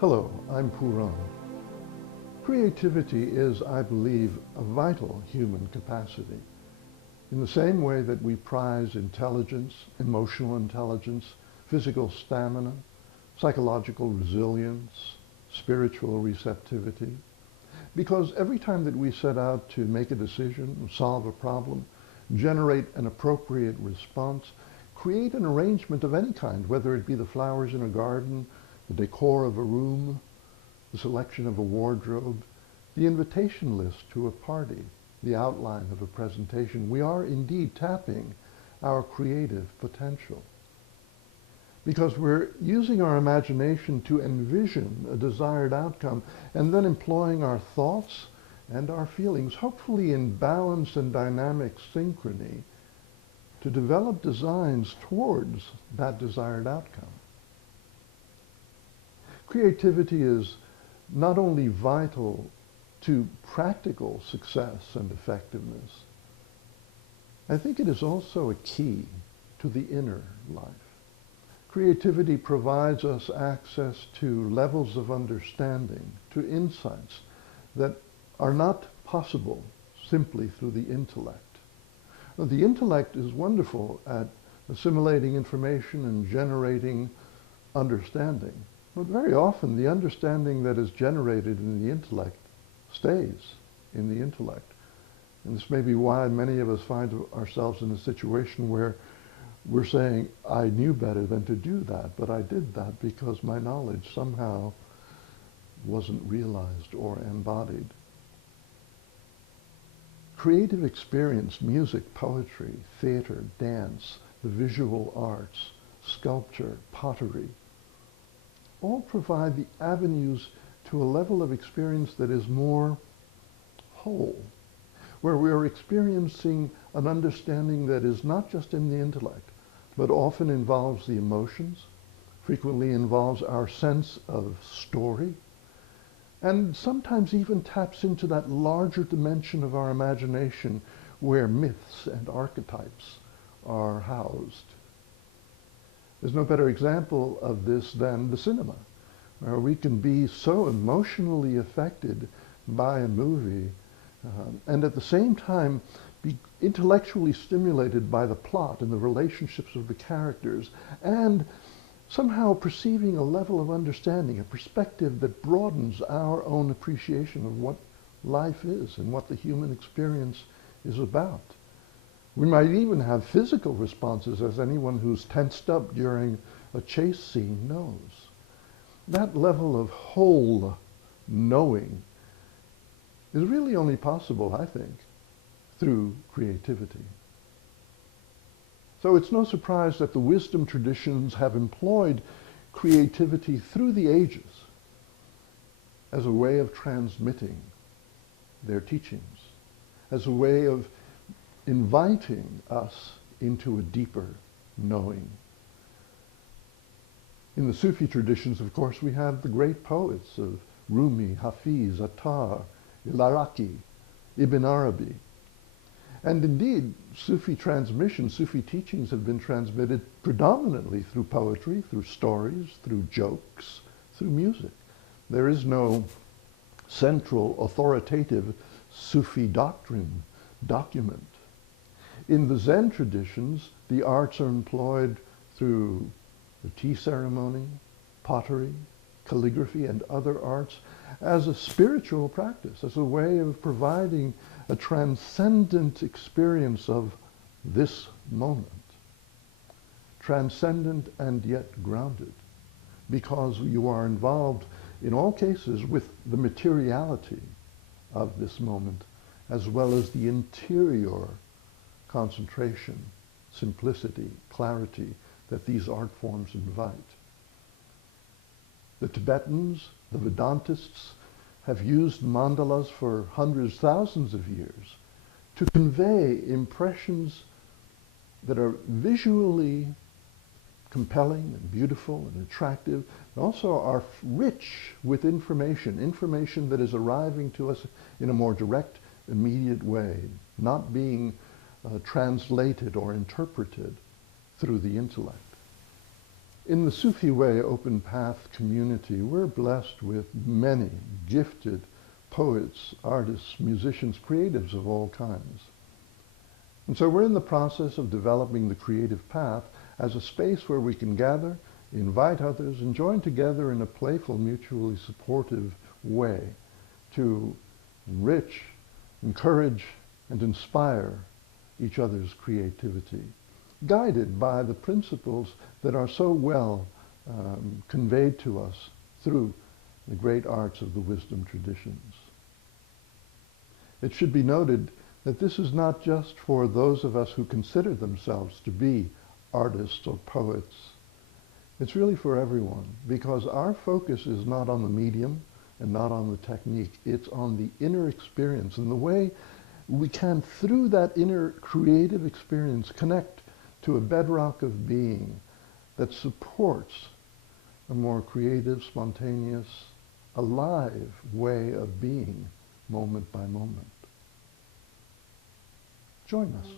Hello, I'm Puran. Creativity is, I believe, a vital human capacity. In the same way that we prize intelligence, emotional intelligence, physical stamina, psychological resilience, spiritual receptivity, because every time that we set out to make a decision, solve a problem, generate an appropriate response, create an arrangement of any kind, whether it be the flowers in a garden, the decor of a room, the selection of a wardrobe, the invitation list to a party, the outline of a presentation, we are indeed tapping our creative potential. Because we're using our imagination to envision a desired outcome and then employing our thoughts and our feelings, hopefully in balance and dynamic synchrony, to develop designs towards that desired outcome. Creativity is not only vital to practical success and effectiveness, I think it is also a key to the inner life. Creativity provides us access to levels of understanding, to insights that are not possible simply through the intellect. Now, the intellect is wonderful at assimilating information and generating understanding, but very often the understanding that is generated in the intellect stays in the intellect. And this may be why many of us find ourselves in a situation where we're saying, I knew better than to do that, but I did that because my knowledge somehow wasn't realized or embodied. Creative experience, music, poetry, theater, dance, the visual arts, sculpture, pottery, all provide the avenues to a level of experience that is more whole, where we are experiencing an understanding that is not just in the intellect, but often involves the emotions, frequently involves our sense of story, and sometimes even taps into that larger dimension of our imagination where myths and archetypes are housed. There's no better example of this than the cinema, where we can be so emotionally affected by a movie and at the same time be intellectually stimulated by the plot and the relationships of the characters, and somehow perceiving a level of understanding, a perspective that broadens our own appreciation of what life is and what the human experience is about. We might even have physical responses, as anyone who's tensed up during a chase scene knows. That level of whole knowing is really only possible, I think, through creativity. So it's no surprise that the wisdom traditions have employed creativity through the ages as a way of transmitting their teachings, as a way of inviting us into a deeper knowing. In the Sufi traditions, of course, we have the great poets of Rumi, Hafiz, Attar, Al-Iraqi, Ibn Arabi. And indeed, Sufi transmission, Sufi teachings have been transmitted predominantly through poetry, through stories, through jokes, through music. There is no central, authoritative Sufi doctrine document. In the Zen traditions, the arts are employed through the tea ceremony, pottery, calligraphy, and other arts as a spiritual practice, as a way of providing a transcendent experience of this moment. Transcendent and yet grounded, because you are involved in all cases with the materiality of this moment, as well as the interior concentration, simplicity, clarity that these art forms invite. The Tibetans, the Vedantists, have used mandalas for hundreds, thousands of years to convey impressions that are visually compelling and beautiful and attractive, and also are rich with information that is arriving to us in a more direct, immediate way, not being translated or interpreted through the intellect. In the Sufi Way Open Path community, we're blessed with many gifted poets, artists, musicians, creatives of all kinds. And so we're in the process of developing the creative path as a space where we can gather, invite others, and join together in a playful, mutually supportive way to enrich, encourage, and inspire each other's creativity, guided by the principles that are so well conveyed to us through the great arts of the wisdom traditions. It should be noted that this is not just for those of us who consider themselves to be artists or poets. It's really for everyone, because our focus is not on the medium and not on the technique. It's on the inner experience and the way we can, through that inner creative experience, connect to a bedrock of being that supports a more creative, spontaneous, alive way of being, moment by moment. Join us.